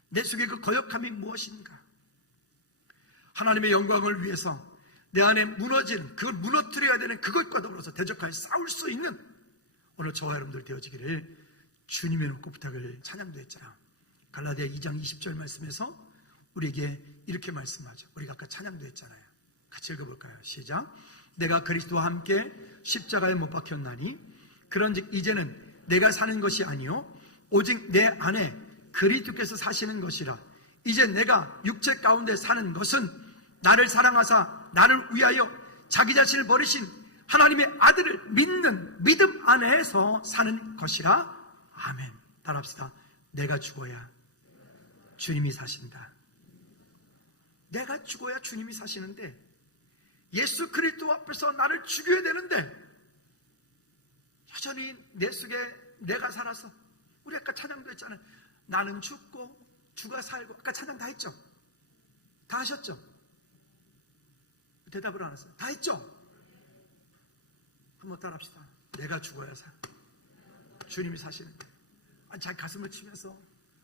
내 속에 그 거역함이 무엇인가? 하나님의 영광을 위해서 내 안에 무너진, 그걸 무너뜨려야 되는 그것과 더불어서 대적하여 싸울 수 있는 오늘 저와 여러분들 되어지기를 주님의 높고 부탁을 찬양도 했잖아. 갈라디아 2장 20절 말씀에서 우리에게 이렇게 말씀하죠. 우리가 아까 찬양도 했잖아요. 같이 읽어볼까요? 시작. 내가 그리스도와 함께 십자가에 못 박혔나니 그런즉 이제는 내가 사는 것이 아니요 오직 내 안에 그리스도께서 사시는 것이라. 이제 내가 육체 가운데 사는 것은 나를 사랑하사 나를 위하여 자기 자신을 버리신 하나님의 아들을 믿는 믿음 안에서 사는 것이라. 아멘. 따라합시다. 내가 죽어야 주님이 사신다. 내가 죽어야 주님이 사시는데, 예수 그리스도 앞에서 나를 죽여야 되는데 여전히 내 속에 내가 살아서, 우리 아까 찬양도 했잖아요. 나는 죽고 주가 살고. 아까 찬양 다 했죠? 다 하셨죠? 대답을 안 하세요. 다 했죠? 한번 따라합시다. 내가 죽어야 주님이 사시는데. 잘 가슴을 치면서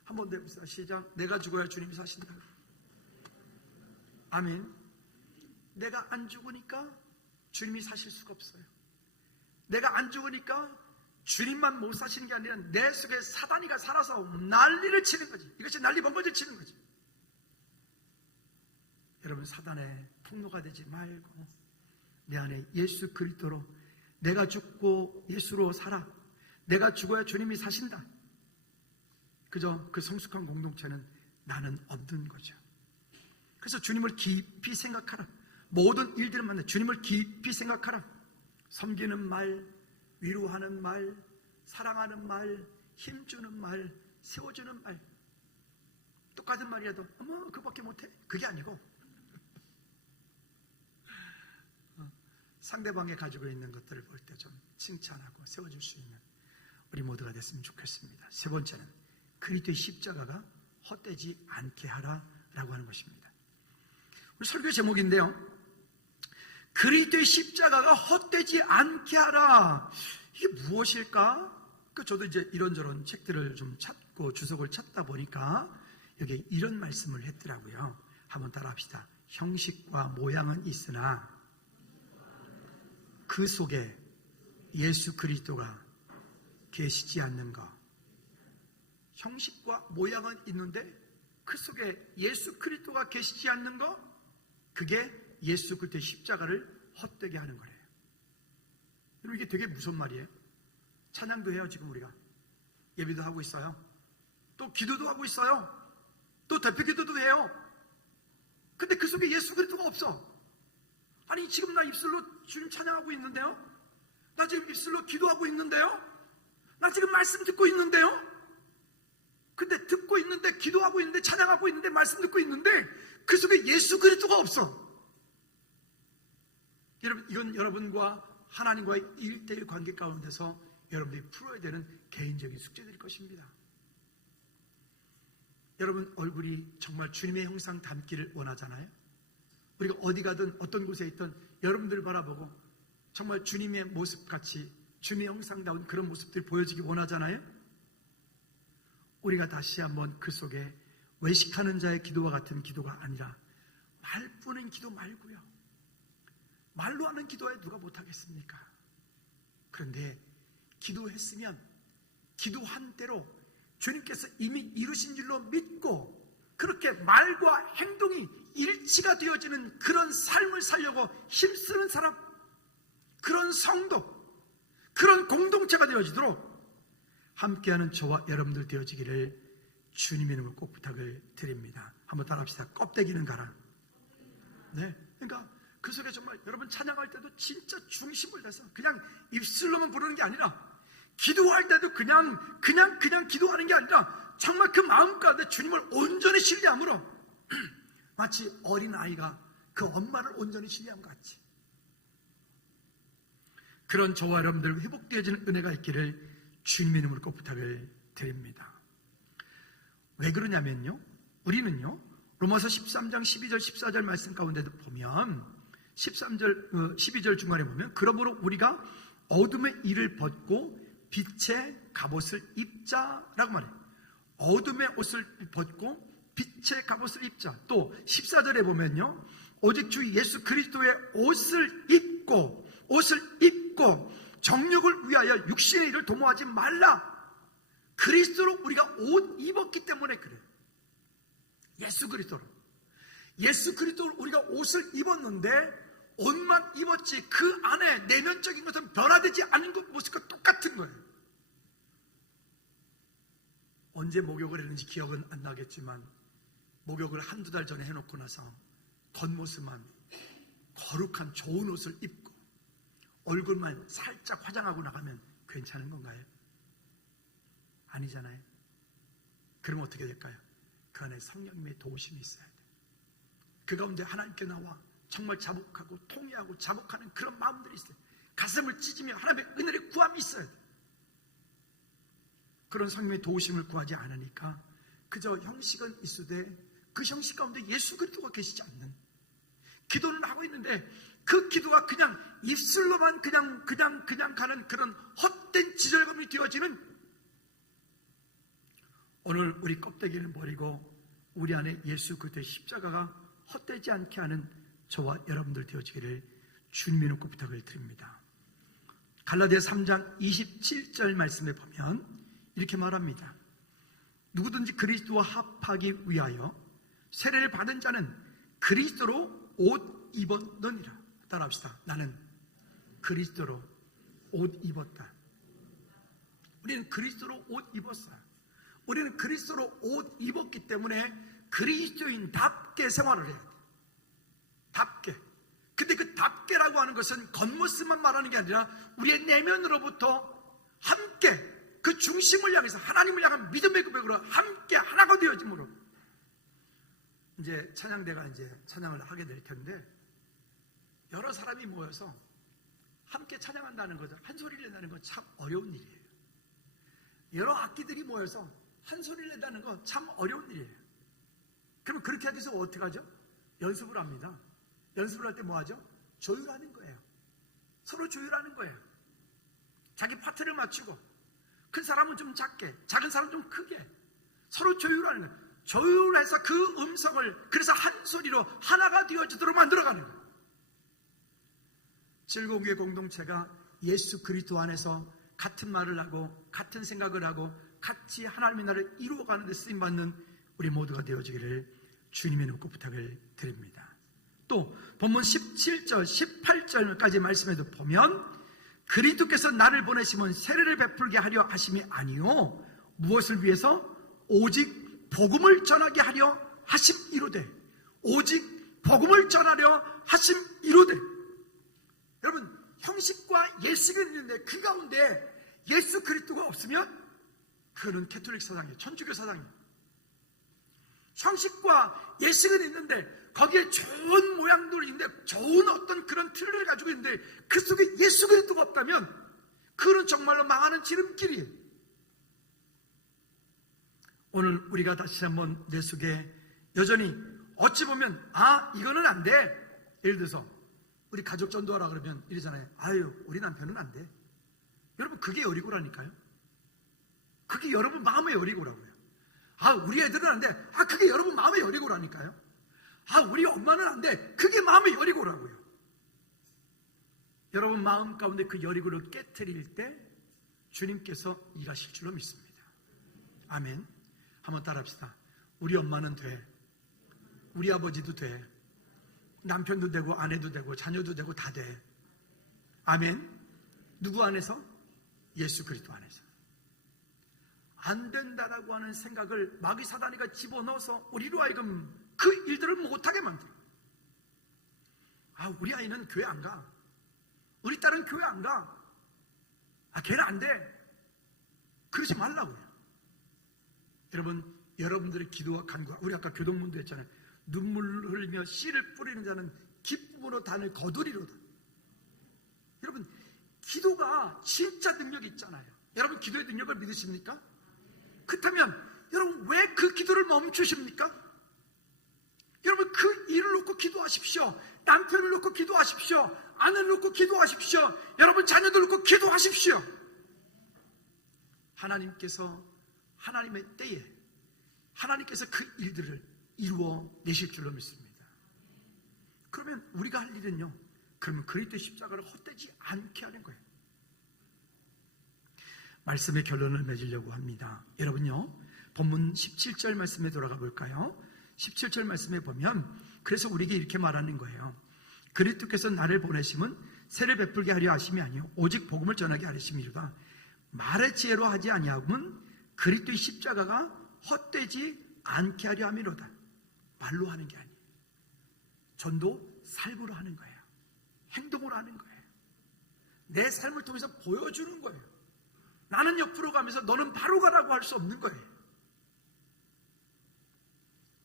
한번 더 해봅시다. 시작. 내가 죽어야 주님이 사신다. 아멘. 내가 안 죽으니까 주님이 사실 수가 없어요. 내가 안 죽으니까 주님만 못 사시는 게 아니라 내 속에 사단이가 살아서 난리를 치는 거지. 이것이 난리 번거지를 치는 거지. 여러분 사단의 폭로가 되지 말고 내 안에 예수 그리스도로 내가 죽고 예수로 살아. 내가 죽어야 주님이 사신다. 그저 그 성숙한 공동체는 나는 없는 거죠. 그래서 주님을 깊이 생각하라. 모든 일들을 만나 주님을 깊이 생각하라. 섬기는 말, 위로하는 말, 사랑하는 말, 힘주는 말, 세워주는 말, 똑같은 말이라도 어머 그거밖에 못해, 그게 아니고 상대방이 가지고 있는 것들을 볼 때 좀 칭찬하고 세워줄 수 있는 우리 모두가 됐으면 좋겠습니다. 세 번째는 그리스도의 십자가가 헛되지 않게 하라라고 하는 것입니다. 우리 설교 제목인데요, 그리스도의 십자가가 헛되지 않게 하라. 이게 무엇일까? 저도 이제 이런저런 책들을 좀 찾고 주석을 찾다 보니까 여기 이런 말씀을 했더라고요. 한번 따라합시다. 형식과 모양은 있으나 그 속에 예수 그리스도가 계시지 않는 것. 형식과 모양은 있는데 그 속에 예수 그리스도가 계시지 않는 것, 그게 예수 그리스도의 십자가를 헛되게 하는 거래요. 여러분 이게 되게 무슨 말이에요? 찬양도 해요. 지금 우리가 예배도 하고 있어요. 또 기도도 하고 있어요. 또 대표 기도도 해요. 근데 그 속에 예수 그리스도가 없어. 아니 지금 나 입술로 주님 찬양하고 있는데요, 나 지금 입술로 기도하고 있는데요, 나 지금 말씀 듣고 있는데요, 근데 듣고 있는데 기도하고 있는데 찬양하고 있는데 말씀 듣고 있는데 그 속에 예수 그리스도가 없어. 여러분 이건 여러분과 하나님과의 1대1 관계 가운데서 여러분들이 풀어야 되는 개인적인 숙제들일 것입니다. 여러분 얼굴이 정말 주님의 형상 닮기를 원하잖아요. 우리가 어디 가든 어떤 곳에 있든 여러분들을 바라보고 정말 주님의 모습같이 주님의 형상다운 그런 모습들이 보여지기 원하잖아요. 우리가 다시 한번 그 속에 외식하는 자의 기도와 같은 기도가 아니라 말뿐인 기도 말고요. 말로 하는 기도에 누가 못하겠습니까? 그런데 기도했으면 기도한 대로 주님께서 이미 이루신 줄로 믿고 그렇게 말과 행동이 일치가 되어지는 그런 삶을 살려고 힘쓰는 사람, 그런 성도, 그런 공동체가 되어지도록 함께하는 저와 여러분들 되어지기를 주님의 이름으로 꼭 부탁을 드립니다. 한번 따라합시다. 껍데기는 가라. 네, 그러니까 그 속에 정말 여러분 찬양할 때도 진짜 중심을 내서 그냥 입술로만 부르는 게 아니라 기도할 때도 그냥 기도하는 게 아니라 정말 그 마음 가운데 주님을 온전히 신뢰함으로 마치 어린아이가 그 엄마를 온전히 신뢰함 같이 그런 저와 여러분들 회복되어지는 은혜가 있기를 주님의 이름으로 꼭 부탁을 드립니다. 왜 그러냐면요, 우리는요 로마서 13장 12절 14절 말씀 가운데도 보면 13절 12절 중간에 보면 그러므로 우리가 어둠의 일을 벗고 빛의 갑옷을 입자라고 말해요. 어둠의 옷을 벗고 빛의 갑옷을 입자. 또 14절에 보면요 오직 주 예수 그리스도의 옷을 입고 정욕을 위하여 육신의 일을 도모하지 말라. 그리스도로 우리가 옷 입었기 때문에 그래요. 예수 그리스도로 우리가 옷을 입었는데 옷만 입었지 그 안에 내면적인 것은 변화되지 않은 것 모습과 똑같은 거예요. 언제 목욕을 했는지 기억은 안 나겠지만 목욕을 한두 달 전에 해놓고 나서 겉모습만 거룩한 좋은 옷을 입고 얼굴만 살짝 화장하고 나가면 괜찮은 건가요? 아니잖아요. 그러면 어떻게 될까요? 그 안에 성령님의 도우심이 있어야 돼요. 그 가운데 하나님께 나와 정말 자복하고 통회하고 자복하는 그런 마음들이 있어요. 가슴을 찢으며 하나님의 은혜를 구함이 있어야 돼요. 그런 성령의 도우심을 구하지 않으니까 그저 형식은 있으되 그 형식 가운데 예수 그리스도가 계시지 않는 기도는 하고 있는데 그 기도가 그냥 입술로만 그냥 가는 그런 헛된 지절감이 되어지는 오늘 우리 껍데기를 버리고 우리 안에 예수 그리스도의 십자가가 헛되지 않게 하는 저와 여러분들 되어지기를 주님의 이름으로 부탁을 드립니다. 갈라디아 3장 27절 말씀에 보면 이렇게 말합니다. 누구든지 그리스도와 합하기 위하여 세례를 받은 자는 그리스도로 옷 입었느니라. 따라합시다. 나는 그리스도로 옷 입었다. 우리는 그리스도로 옷 입었어요. 우리는 그리스도로 옷 입었기 때문에 그리스도인답게 생활을 해야 돼. 답게. 근데 그 답게라고 하는 것은 겉모습만 말하는 게 아니라 우리의 내면으로부터 함께 그 중심을 향해서 하나님을 향한 믿음의 고백으로 함께 하나가 되어짐으로 이제 찬양대가 이제 찬양을 하게 될 텐데 여러 사람이 모여서 함께 찬양한다는 것은 한 소리를 낸다는 건 참 어려운 일이에요. 여러 악기들이 모여서 한 소리를 낸다는 건 참 어려운 일이에요. 그러면 그렇게 하기 위해서 어떻게 하죠? 연습을 합니다. 연습을 할 때 뭐 하죠? 조율하는 거예요. 서로 조율하는 거예요. 자기 파트를 맞추고 큰 사람은 좀 작게, 작은 사람은 좀 크게 서로 조율하는 거예요. 조율해서 그 음성을 그래서 한 소리로 하나가 되어지도록 만들어가는 거예요. 즐거운 교회 공동체가 예수 그리스도 안에서 같은 말을 하고 같은 생각을 하고 같이 하나님의 나라를 이루어가는 데 쓰임받는 우리 모두가 되어지기를 주님의 이름으로 부탁을 드립니다. 또 본문 17절 18절까지 말씀에도 보면 그리스도께서 나를 보내심은 세례를 베풀게 하려 하심이 아니요 무엇을 위해서? 오직 복음을 전하게 하려 하심이로되 오직 복음을 전하려 하심이로되 여러분 형식과 예식이 있는데 그 가운데 예수 그리스도가 없으면 그는 캐톨릭 사상이에요. 천주교 사상이에요. 형식과 예식은 있는데 거기에 좋은 모양들이 있는데 좋은 어떤 그런 틀을 가지고 있는데 그 속에 예수 그리스도가 없다면 그는 정말로 망하는 지름길이에요. 오늘 우리가 다시 한번 내 속에 여전히 어찌 보면 이거는 안 돼. 예를 들어서 우리 가족 전도하라 그러면 이러잖아요. 아유 우리 남편은 안 돼. 여러분 그게 여리고라니까요. 그게 여러분 마음의 여리고라고요. 우리 애들은 안 돼. 그게 여러분 마음의 여리고라니까요. 우리 엄마는 안 돼. 그게 마음의 여리고라고요. 여러분 마음 가운데 그 여리고를 깨트릴 때 주님께서 일하실 줄로 믿습니다. 아멘. 한번 따라합시다. 우리 엄마는 돼. 우리 아버지도 돼. 남편도 되고 아내도 되고 자녀도 되고 다 돼. 아멘. 누구 안에서? 예수 그리스도 안에서. 안 된다라고 하는 생각을 마귀 사단이가 집어넣어서 우리로 하여금 그 일들을 못하게 만들어. 우리 아이는 교회 안 가. 우리 딸은 교회 안 가. 걔는 안 돼. 그러지 말라고요. 여러분, 여러분들의 기도와 간구가, 우리 아까 교동문도 했잖아요. 눈물 흘리며 씨를 뿌리는 자는 기쁨으로 단을 거두리로다. 여러분, 기도가 진짜 능력이 있잖아요. 여러분 기도의 능력을 믿으십니까? 그렇다면 여러분 왜 그 기도를 멈추십니까? 여러분 그 일을 놓고 기도하십시오. 남편을 놓고 기도하십시오. 아내를 놓고 기도하십시오. 여러분 자녀들 놓고 기도하십시오. 하나님께서 하나님의 때에 하나님께서 그 일들을 이루어 내실 줄로 믿습니다. 그러면 우리가 할 일은요, 그러면 그리스도의 십자가를 헛되지 않게 하는 거예요. 말씀의 결론을 맺으려고 합니다. 여러분요, 본문 17절 말씀에 돌아가 볼까요? 17절 말씀에 보면 그래서 우리에게 이렇게 말하는 거예요. 그리스도께서 나를 보내심은 세를 베풀게 하려 하심이 아니요 오직 복음을 전하게 하심이로다. 말의 지혜로 하지 아니하면 그리스도의 십자가가 헛되지 않게 하려 함이로다. 말로 하는 게 아니에요. 전도 삶으로 하는 거예요. 행동으로 하는 거예요. 내 삶을 통해서 보여주는 거예요. 나는 옆으로 가면서 너는 바로 가라고 할 수 없는 거예요.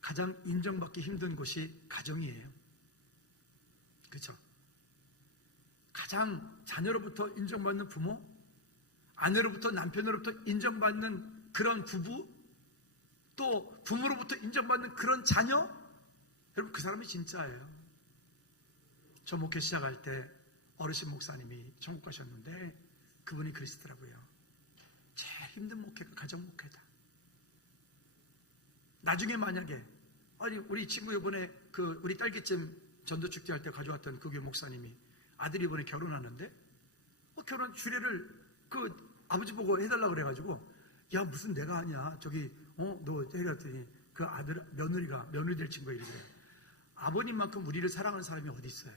가장 인정받기 힘든 곳이 가정이에요. 그렇죠? 가장 자녀로부터 인정받는 부모, 아내로부터 남편으로부터 인정받는 그런 부부, 또 부모로부터 인정받는 그런 자녀, 여러분 그 사람이 진짜예요. 저 목회 시작할 때 어르신 목사님이 천국 가셨는데 그분이 그러시더라고요. 제일 힘든 목회가 가정 목회다. 나중에 만약에 우리 친구 이번에 우리 딸기찜 전도 축제할 때 가져왔던 그 교회 목사님이 아들이 이번에 결혼하는데 결혼 주례를 아버지 보고 해달라고 그래가지고 야 무슨 내가 하냐 너 해갔더니 그 아들 며느리 될 친구가 이러더래. 아버님만큼 우리를 사랑하는 사람이 어디 있어요?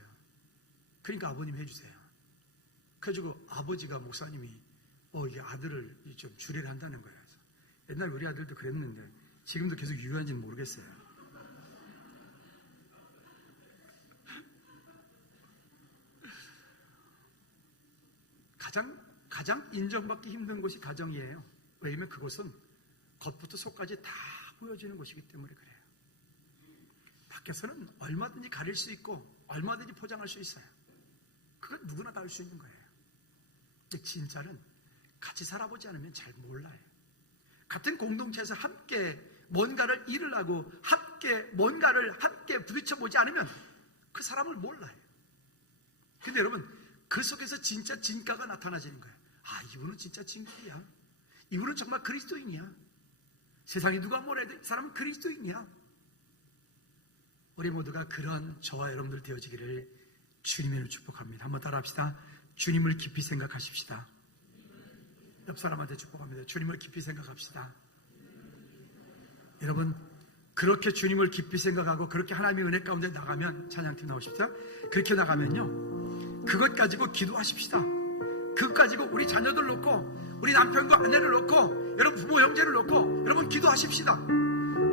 그러니까 아버님 해주세요. 그래가지고 아버지가 목사님이 이게 아들을 좀 주례를 한다는 거예요. 옛날 우리 아들도 그랬는데 지금도 계속 유효한지는 모르겠어요. 가장 인정받기 힘든 곳이 가정이에요. 왜냐하면 그곳은 겉부터 속까지 다 보여지는 곳이기 때문에 그래요. 밖에서는 얼마든지 가릴 수 있고 얼마든지 포장할 수 있어요. 그건 누구나 다 할 수 있는 거예요. 근데 진짜는 같이 살아보지 않으면 잘 몰라요. 같은 공동체에서 함께 뭔가를 일을 하고 뭔가를 함께 부딪혀보지 않으면 그 사람을 몰라요. 근데 여러분 그 속에서 진짜 진가가 나타나지는 거예요. 이분은 진짜 진가야. 이분은 정말 그리스도인이야. 세상에 누가 뭐라 해도 이 사람은 그리스도인이야. 우리 모두가 그런 저와 여러분들 되어지기를 주님을 축복합니다. 한번 따라합시다. 주님을 깊이 생각하십시다. 옆 사람한테 축복합니다. 주님을 깊이 생각합시다. 여러분 그렇게 주님을 깊이 생각하고 그렇게 하나님의 은혜 가운데 나가면, 찬양팀 나오십시오. 그렇게 나가면요 그것 가지고 기도하십시다. 그것 가지고 우리 자녀들 놓고 우리 남편과 아내를 놓고 여러분 부모 형제를 놓고 여러분 기도하십시다.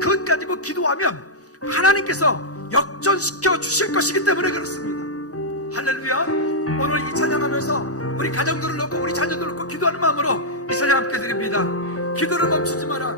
그것 가지고 기도하면 하나님께서 역전시켜 주실 것이기 때문에 그렇습니다. 할렐루야. 오늘 이 찬양하면서 우리 가정들을 놓고 우리 자녀들을 놓고 기도하는 마음으로 이 찬양 함께 드립니다. 기도를 멈추지 마라.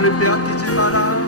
마음을 빼앗기지 마라.